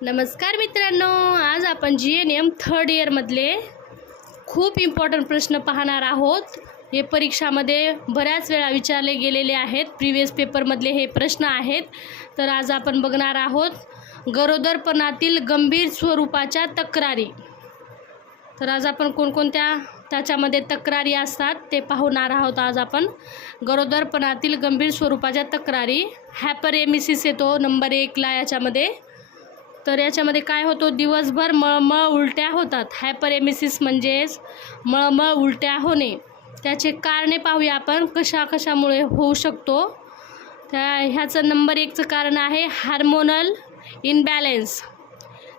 नमस्कार मित्रांनो, आज आपण GNM थर्ड इयरमधले खूप इम्पॉर्टंट प्रश्न पाहणार आहोत। हे परीक्षामध्ये बऱ्याच वेळा विचारले गेलेले आहेत। प्रीवियस पेपरमधले हे प्रश्न आहेत। तर आज आपण बघणार आहोत गरोदरपणातील गंभीर स्वरूपाच्या तक्रारी। तर आज आपण कोणकोणत्या त्याच्यामध्ये तक्रारी असतात ते पाहणार आहोत। आज आपण गरोदरपणातील गंभीर स्वरूपाच्या तक्रारी, हायपरेमिसिस येतो नंबर 1 ला याच्यामध्ये। तर याच्यामध्ये काय होतो, दिवसभर मळमळ उलट्या होतात। हायपरेमिसिस म्हणजेच मळमळ उलट्या होणे। त्याचे कारणे पाहूया आपण, कशामुळे होऊ शकतो। ह्याचं नंबर 1चं कारण आहे हार्मोनल इनबॅलन्स,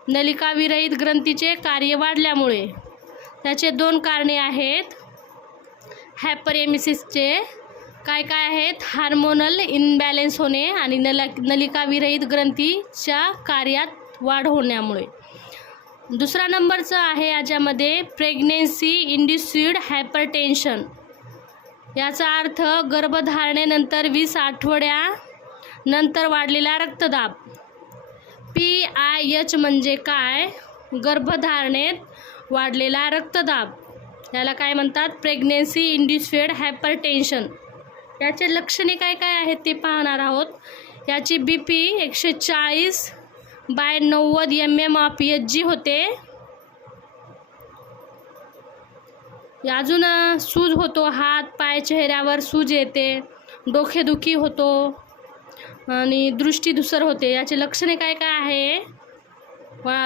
नलिकाविरहित ग्रंथीचे कार्य वाढल्यामुळे। त्याचे 2 कारणे आहेत हायपरेमिसिसचे। काय आहेत, हार्मोनल इनबॅलन्स होणे आणि नलिकाविरहित ग्रंथीच्या कार्यात वाढ होण्यामुळे। दुसरा नंबरचं आहे याच्यामध्ये प्रेग्नेन्सी इंड्युस्ड हायपरटेन्शन। याचा अर्थ गर्भधारणेनंतर 20 आठवड्यानंतर वाढलेला रक्तदाब। PIH म्हणजे काय, गर्भधारणेत वाढलेला रक्तदाब। याला काय म्हणतात, प्रेग्नेन्सी इंड्युस्ड हायपरटेन्शन। याचे लक्षणे काय आहेत ते पाहणार आहोत। याची BP 140/90 mm ऑफ HG होते। अजून सूज होतो, हात पाय चेहऱ्यावर सूज येते, डोकेदुखी होतो आणि दृष्टी धूसर होते। याचे लक्षणे काय आहे,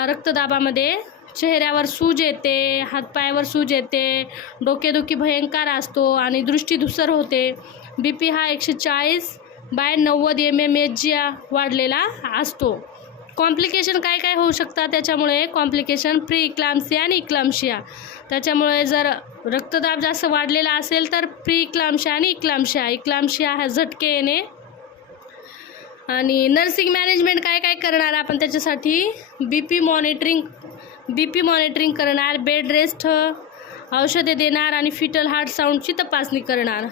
रक्तदाबामध्ये चेहऱ्यावर सूज येते, हातपायावर सूज येते, डोकेदुखी भयंकर असतो आणि दृष्टी धूसर होते। BP हा 140/90 mm HG वाढलेला असतो। कॉम्प्लिकेशन काय होऊ शकतात त्याच्यामुळे, कॉम्प्लिकेशन प्री इक्लाम्सिया आणि इक्लाम्शिया। त्याच्यामुळे जर रक्तदाब जास्त वाढलेला असेल तर प्री इक्लाम्शिया आणि इक्लाम्शिया हा झटके येणे। आणि नर्सिंग मॅनेजमेंट काय करणार आपण त्याच्यासाठी, BP मॉनिटरिंग करणार, बेड रेस्ट औषधे देणार आणि फिटल हार्ट साऊंडची तपासणी करणार।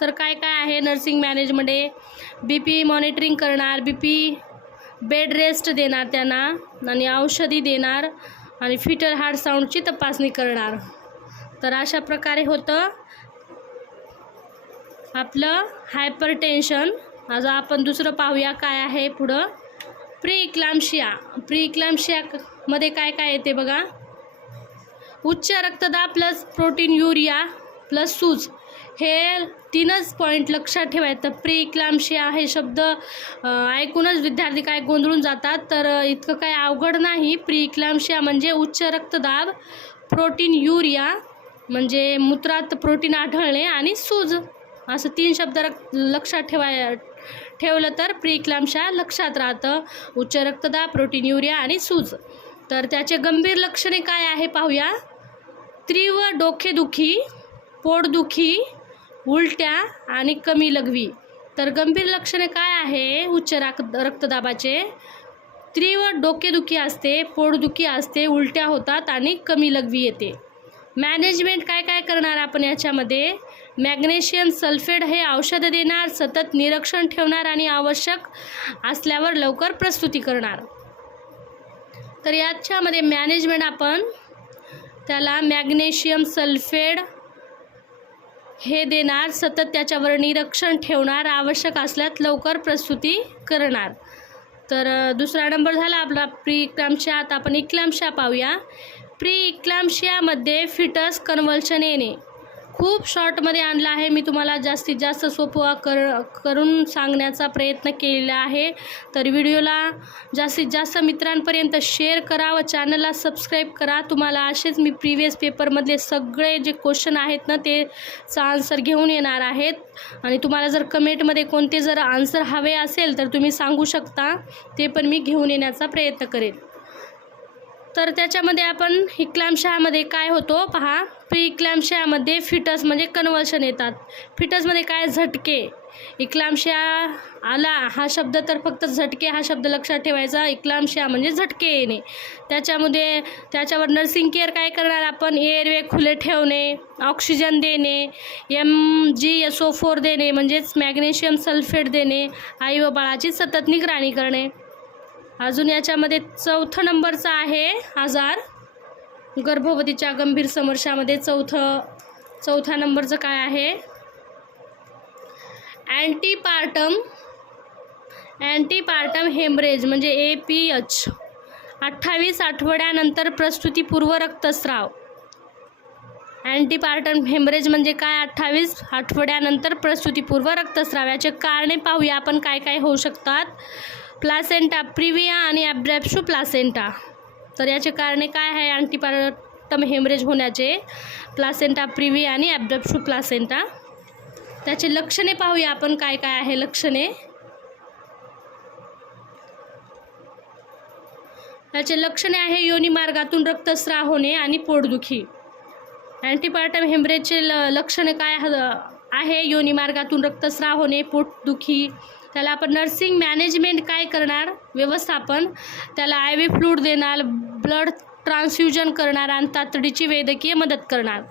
तर काय आहे नर्सिंग मॅनेजमध्ये, BP मॉनिटरिंग करणार, बेड रेस्ट देणार त्यांना आणि औषधी देणार आणि फिटल हार्ट साऊंडची तपासणी करणार। तर अशा प्रकारे होतं आपलं हायपरटेन्शन। आज आपण दुसरं पाहूया काय आहे पुढं, प्री इक्लाम्शियामध्ये काय येते बघा, उच्च रक्तदाब प्लस प्रोटीन युरिया प्लस सूज, हे 3च पॉईंट लक्षात ठेवायचं। प्री इक्लाम्शिया हे शब्द ऐकूनच विद्यार्थी काय गोंधळून जातात, तर इतकं काय अवघड नाही। प्री इक्लाम्शिया म्हणजे उच्च रक्तदाब, प्रोटीन युरिया म्हणजे मूत्रात प्रोटीन आढळणे आणि सूज, असं 3 शब्द लक्षात ठेवलं तर प्री इक्लाम्शिया लक्षात राहतं। उच्च रक्तदाब, प्रोटीन युरिया आणि सूज। तर त्याचे गंभीर लक्षणे काय आहे पाहूया, तीव्र डोकेदुखी, पोटदुखी, उलट्या आणि कमी लघवी। तर गंभीर लक्षणे काय आहे उच्च रक्तदाबाचे, तीव्र डोकेदुखी असते, पोटदुखी असते, उलट्या होतात आणि कमी लघवी येते। मॅनेजमेंट काय करणार आपण याच्यामध्ये, मॅग्नेशियम सल्फेट हे औषध देणार, सतत निरीक्षण ठेवणार आणि आवश्यक असल्यावर लवकर प्रस्तुती करणार। तर याच्यामध्ये मॅनेजमेंट आपण त्याला मॅग्नेशियम सल्फेट हे देणार, सतत त्याच्यावर निरीक्षण ठेवणार, आवश्यक असल्यास लवकर प्रस्तुती करणार। तर दुसरा नंबर झाला आपला प्री इक्लाम्शिया। आता आपण इक्लाम्शिया पाहूया। प्री इक्लाम्शियामध्ये फिटस कन्व्हल्शन येणे। खूप शॉर्टमध्ये आणलं आहे मी, तुम्हाला जास्तीत जास्त सोपं करून सांगण्याचा प्रयत्न केलेला आहे। तर व्हिडिओला जास्तीत जास्त मित्रांपर्यंत शेअर करा व चॅनलला सबस्क्राईब करा। तुम्हाला असेच मी प्रीवियस पेपरमधले सगळे जे क्वेश्चन आहेत ना तेचा आन्सर घेऊन येणार आहेत। आणि तुम्हाला जर कमेंटमध्ये कोणते जर आन्सर हवे असेल तर तुम्ही सांगू शकता, ते पण मी घेऊन येण्याचा प्रयत्न करेन। तर त्याच्यामध्ये आपण इक्लाम्शियामध्ये काय होतो पहा, प्री इक्लाम्शियामध्ये फिटस म्हणजे कन्व्हल्शन येतात। फिटसमध्ये काय, झटके। इक्लाम्शिया आला हा शब्द तर फक्त झटके हा शब्द लक्षात ठेवायचा। इक्लाम्शिया म्हणजे झटके येणे। त्याच्यावर नर्सिंग केअर काय करणार आपण, एअरवे खुले ठेवणे, ऑक्सिजन देणे, MgSO4 देणे म्हणजेच मॅग्नेशियम सल्फेट देणे, आई व बाळाची सतत निगराणी करणे। अजून याच्यामध्ये 4 नंबरचा आहे आजार, गर्भवतीच्या गंभीर समस्यामध्ये 4थ्या नंबरचं काय आहे, अँटीपार्टम हेमरेज म्हणजे APH, 28 आठवड्यानंतर प्रसूतीपूर्व रक्तस्राव. अँटीपार्टम हेमरेज म्हणजे काय, 28 आठवड्यानंतर प्रसूतीपूर्व रक्तस्राव. याचे कारणे पाहूया आपण काय काय होऊ शकतात. प्लासेंटा प्रिविया आणि ॲब्रॅप्शो प्लासेंटा. तर याचे कारणे काय आहे अँटीपार्टम हेमरेज होण्याचे, प्लासेंटा प्रिविया आणि ॲब्रॅप्शो प्लासेंटा. त्याचे लक्षणे पाहूया आपण काय काय आहे लक्षणे. याचे लक्षणे आहे योनी मार्गातून रक्तस्राव होणे आणि पोटदुखी. अँटीपार्टम हेमरेजचे लक्षणे काय आहे, योनी मार्गातून रक्तस्राव होणे, पोटदुखी. त्याला आपण नर्सिंग मॅनेजमेंट काय करणार, व्यवस्थापन. त्याला IV फ्लूइड देणार, ब्लड ट्रान्सफ्युजन करणार आणि तातडीची वैद्यकीय मदत करणार.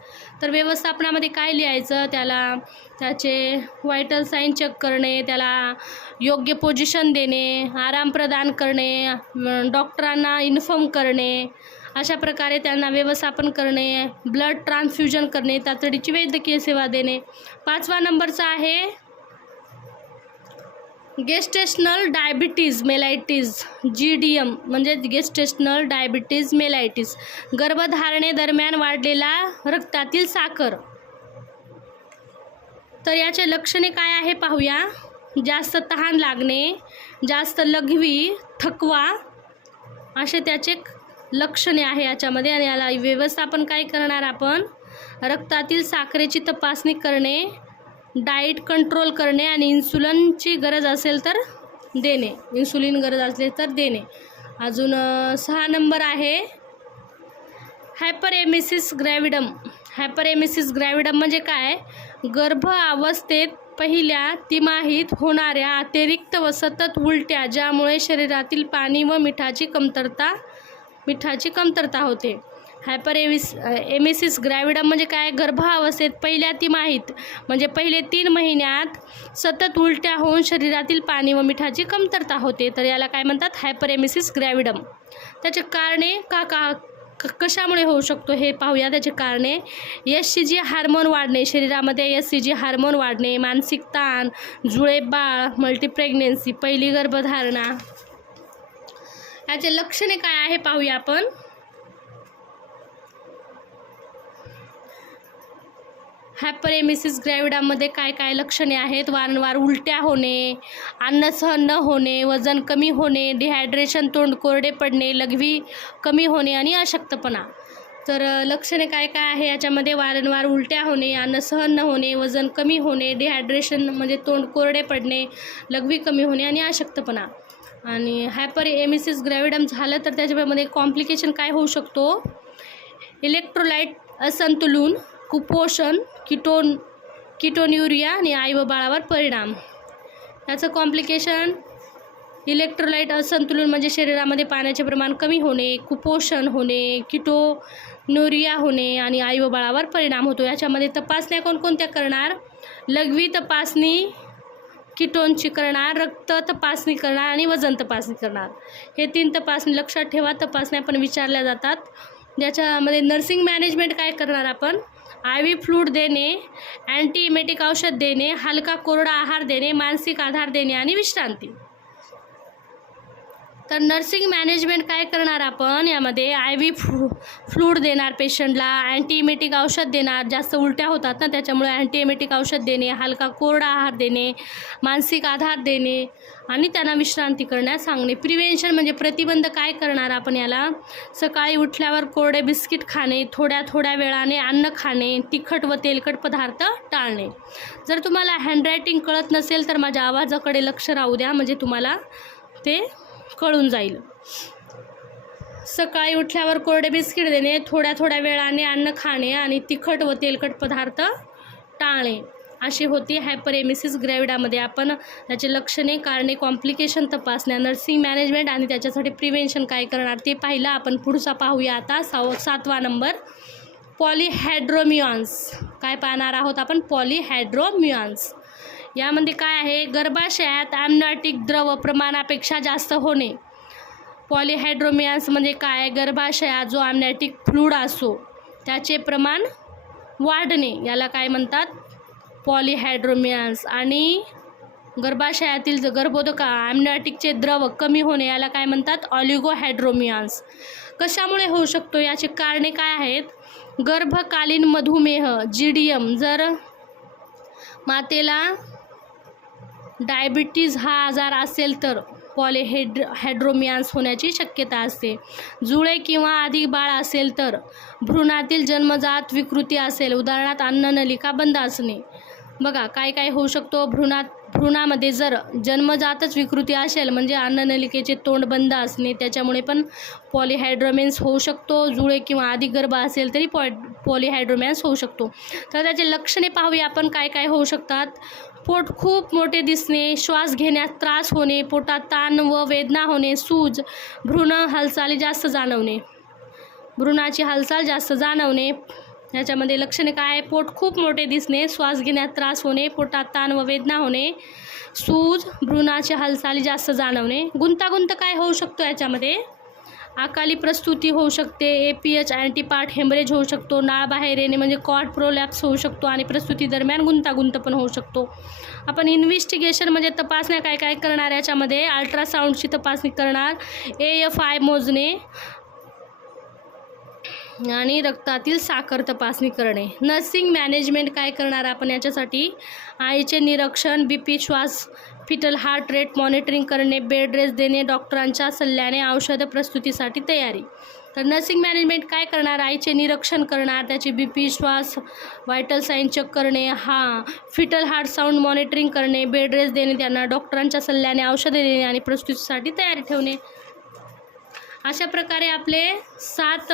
तर व्यवस्थापनामध्ये काय लिहायचं, त्याचे व्हायटल साईन चेक करणे, त्याला योग्य पोझिशन देणे, आराम प्रदान करणे, डॉक्टरांना इन्फॉर्म करणे, अशा प्रकारे त्यांना व्यवस्थापन करणे, ब्लड ट्रान्सफ्युजन करणे, तातडीची वैद्यकीय सेवा देणे. 5वा नंबरचा आहे गेस्टेशनल डायबिटीज मेलायटिस, GDM म्हणजे गेस्टेशनल डायबिटीज मेलायटिस, गर्भधारणेदरम्यान वाढलेला रक्तातील साखर. तर याचे लक्षणे काय आहे पाहूया. जास्त तहान लागणे, जास्त लघवी, थकवा असे त्याचे लक्षणे आहे याच्यामध्ये. आणि याला व्यवस्थापन काय करणार आपण, रक्तातील साखरेची तपासणी करणे, डाएट कंट्रोल करणे आणि इन्सुलिनची गरज असेल तर देणे, इन्सुलिन गरज असले तर देणे. अजून 6 नंबर आहे हायपरेमेसिस ग्रॅव्हिडम. हायपरेमेसिस ग्रॅव्हिडम म्हणजे काय, गर्भ अवस्थेत पहिल्या तिमाहीत होणाऱ्या अतिरिक्त व सतत उलट्या, ज्यामुळे शरीरातील पाणी व मिठाची कमतरता होते. हायपरेमेसिस ग्रॅव्हिडम म्हणजे काय, गर्भावस्थेत पहिल्या तिमाहीत म्हणजे पहिले 3 महिन्यात सतत उलट्या होऊन शरीरातील पाणी व मिठाची कमतरता होते. तर याला काय म्हणतात, हायपरेमेसिस ग्रॅव्हिडम. त्याचे कारणे कशामुळे होऊ शकतो हे पाहूया. त्याचे कारणे HCG हार्मोन वाढणे, शरीरामध्ये HCG हार्मोन वाढणे, मानसिक ताण, जुळे बाळ, मल्टीप्रेग्नेन्सी, पहिली गर्भधारणा. याचे लक्षणे काय आहे पाहूया आपण. हायपरेमेसिस ग्रॅव्हिडममध्ये काय काय लक्षणे आहेत, वारंवार उलट्या होणे, अन्न सहन न होणे, वजन कमी होणे, डिहायड्रेशन, तोंड कोरडे पडणे, लघवी कमी होणे आणि अशक्तपणा. तर लक्षणे काय काय आहे याच्यामध्ये, वारंवार उलट्या होणे, अन्न सहन न होणे, वजन कमी होणे, डिहायड्रेशन म्हणजे तोंड कोरडे पडणे, लघवी कमी होणे आणि अशक्तपणा. आणि हायपरेमेसिस ग्रॅव्हिडम झालं तर त्याच्यामध्ये कॉम्प्लिकेशन काय होऊ शकतो, इलेक्ट्रोलाइट असंतुलन, कुपोषण, किटोन्युरिया आणि आई व बाळावर परिणाम. याचं कॉम्प्लिकेशन, इलेक्ट्रोलाइट असंतुलन म्हणजे शरीरामध्ये पाण्याचे प्रमाण कमी होणे, कुपोषण होणे, किटोन्युरिया होणे आणि आई व बाळावर परिणाम होतो. याच्यामध्ये तपासण्या कोणकोणत्या करणार, लघवी तपासणी किटोनची करणार, रक्त तपासणी करणार आणि वजन तपासणी करणार. हे 3 तपासणी लक्षात ठेवा. तपासण्या पण विचारल्या जातात. ज्याच्यामध्ये नर्सिंग मॅनेजमेंट काय करणार आपण, IV फ्लूइड देणे, अँटीएमेटिक औषध देणे, हलका कोरडा आहार देणे, मानसिक आधार देणे आणि विश्रांती. तर नर्सिंग मॅनेजमेंट काय करणार आपण, यामध्ये IV फ्लूइड देणार पेशंटला, अँटीएमेटिक औषध देणार, जास्त उलट्या होतात ना त्याच्यामुळे अँटीएमेटिक औषध देणे, हलका कोरडा आहार देणे, मानसिक आधार देणे आणि त्यांना विश्रांती करण्यास सांगणे. प्रिव्हेन्शन म्हणजे प्रतिबंध काय करणार आपण याला, सकाळी उठल्यावर कोरडे बिस्किट खाणे, थोड्या वेळाने अन्न खाणे, तिखट व तेलकट पदार्थ टाळणे. जर तुम्हाला हँडरायटिंग कळत नसेल तर माझ्या आवाजाकडे लक्ष राहू द्या, म्हणजे तुम्हाला ते कळून जाईल. सकाळी उठल्यावर कोरडे बिस्किट देणे, थोड्या वेळाने अन्न खाणे आणि तिखट व तेलकट पदार्थ टाळणे अशी होती हायपरेमेसिस ग्रॅव्हिडामध्ये. आपण त्याचे लक्षणे, कारणे, कॉम्प्लिकेशन तपासण्या, नर्सिंग मॅनेजमेंट आणि त्याच्यासाठी प्रिव्हेन्शन काय करणार ते पाहिलं. आपण पुढचा पाहूया आता 7वा नंबर, पॉलीहायड्रोम्युऑन्स. काय पाहणार आहोत आपण, पॉलीहायड्रोम्युऑन्स. यामध्ये काय आहे, गर्भाशयात आम्लॅटिक द्रव प्रमाणापेक्षा जास्त होणे, पॉलीहायड्रोमियान्स म्हणजे काय? गर्भाशयात जो आमनॅटिक फ्लूड असो त्याचे प्रमाण वाढणे याला काय म्हणतात? पॉलीहायड्रोमियान्स. आणि गर्भाशयातील गर्भोदक आमनॅटिकचे द्रव कमी होणे याला काय म्हणतात? ऑलिगोहायड्रोमियान्स. कशामुळे होऊ शकतो? याची कारणे काय आहेत? गर्भकालीन मधुमेह GDM, जर मातेला डायबिटीज हा आजार असेल तर पॉलीहायड्रोमियान्स होण्याची शक्यता असते. जुळे किंवा अधिक बाळ असेल तर, भ्रूणातील जन्मजात विकृती असेल, उदाहरणार्थ अन्ननलिका बंद असणे. बघा काय काय होऊ शकतो? भ्रूणामध्ये जर जन्मजातच विकृती असेल म्हणजे अन्ननलिकेचे तोंड बंद असणे, त्याच्यामुळे पण पॉलीहायड्रोमियान्स होऊ शकतो. जुळे किंवा अधिक गर्भ असेल तरी पॉलीहायड्रोमियान्स होऊ शकतो. तर त्याचे लक्षणे पाहूया आपण काय काय होऊ शकतात. पोट खूप मोठे दिसणे, श्वास घेण्यास त्रास होणे, पोटात ताण व वेदना होणे, सूज, भ्रूण हालचाली जास्त जाणवणे, भ्रूणाची हालचाल जास्त जाणवणे. याच्यामध्ये लक्षणे काय आहे? पोट खूप मोठे दिसणे, श्वास घेण्यात त्रास होणे, पोटात ताण व वेदना होणे, सूज, भ्रूणाची हालचाली जास्त जाणवणे. गुंतागुंत काय होऊ शकतो याच्यामध्ये? अकाली प्रसूती होऊ शकते, APH अँटीपार्ट हेमरेज होऊ शकतो, नाळ बाहेर येणे म्हणजे कॉर्ड प्रोलॅप्स होऊ शकतो आणि प्रसूती दरम्यान गुंतागुंत पण होऊ शकतो. आपण इन्व्हेस्टिगेशन म्हणजे तपासण्या काय काय करणार? याच्यामध्ये अल्ट्रासाऊंडची तपासणी करणार, AFI मोजणे आणि रक्तातील साखर तपासणी करणे. नर्सिंग मॅनेजमेंट काय करणार आपण याच्यासाठी? आईचे निरीक्षण, BP, श्वास, फिटल हार्ट रेट मॉनिटरिंग करणे, बेड रेस्ट देणे, डॉक्टरांच्या सल्ल्याने औषध प्रस्तुतीसाठी तयारी. तर नर्सिंग मॅनेजमेंट काय करणार? आईचे निरीक्षण करणार, त्याची BP, श्वास, व्हायटल साईन चेक करणे, फिटल हार्ट साऊंड मॉनिटरिंग करणे, बेड रेस्ट देणे त्यांना, डॉक्टरांच्या सल्ल्याने औषधे देणे आणि प्रस्तुतीसाठी तयारी ठेवणे. अशा प्रकारे आपले 7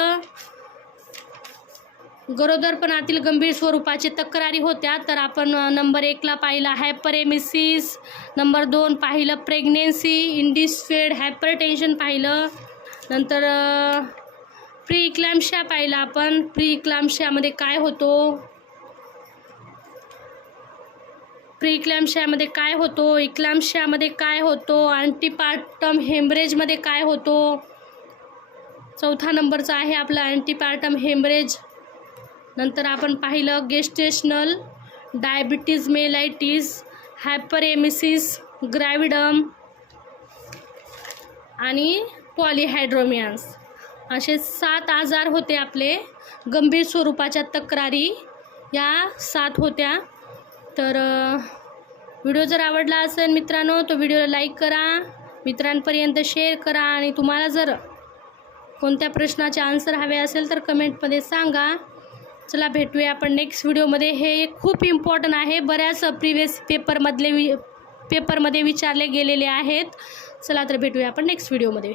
गरोदरपणातील गंभीर स्वरूपाची तक्रारी होत्या. तर आपण नंबर 1ला पाहिला हायपरेमिसिस, नंबर 2 पाहिलं प्रेग्नेन्सी इंडिस्फेड, हायपरटेन्शन पाहिलं, नंतर प्रीइक्लॅम्शिया पाहिलं आपण. प्रीइक्लॅम्शियामध्ये काय होतो? प्रीइक्लॅम्शियामध्ये काय होतो? इक्लॅम्शियामध्ये काय होतो? अँटीपार्टम हेमरेजमध्ये काय होतो? 4था नंबरचा आहे आपला अँटीपार्टम हेमरेज. नंतर आपण पाहिलं गेस्टेशनल डायबिटीज मेलायटिस, हायपरेमिसिस ग्रॅव्हिडम आणि पॉलीहायड्रोमियान्स. असे 7 आजार होते आपले. गंभीर स्वरूपाच्या तक्रारी या 7 होत्या. तर व्हिडिओ जर आवडला असेल मित्रांनो तर व्हिडिओला लाईक करा, मित्रांपर्यंत शेअर करा आणि तुम्हाला जर कोणत्या प्रश्नाचे आन्सर हवे असेल तर कमेंटमध्ये सांगा. चला भेटूया आपण नेक्स्ट व्हिडिओमध्ये. हे खूप इम्पॉर्टंट आहे, बऱ्याच प्रिव्हियस पेपरमध्ये विचारले गेलेले आहेत. चला तर भेटूया आपण नेक्स्ट व्हिडिओमध्ये.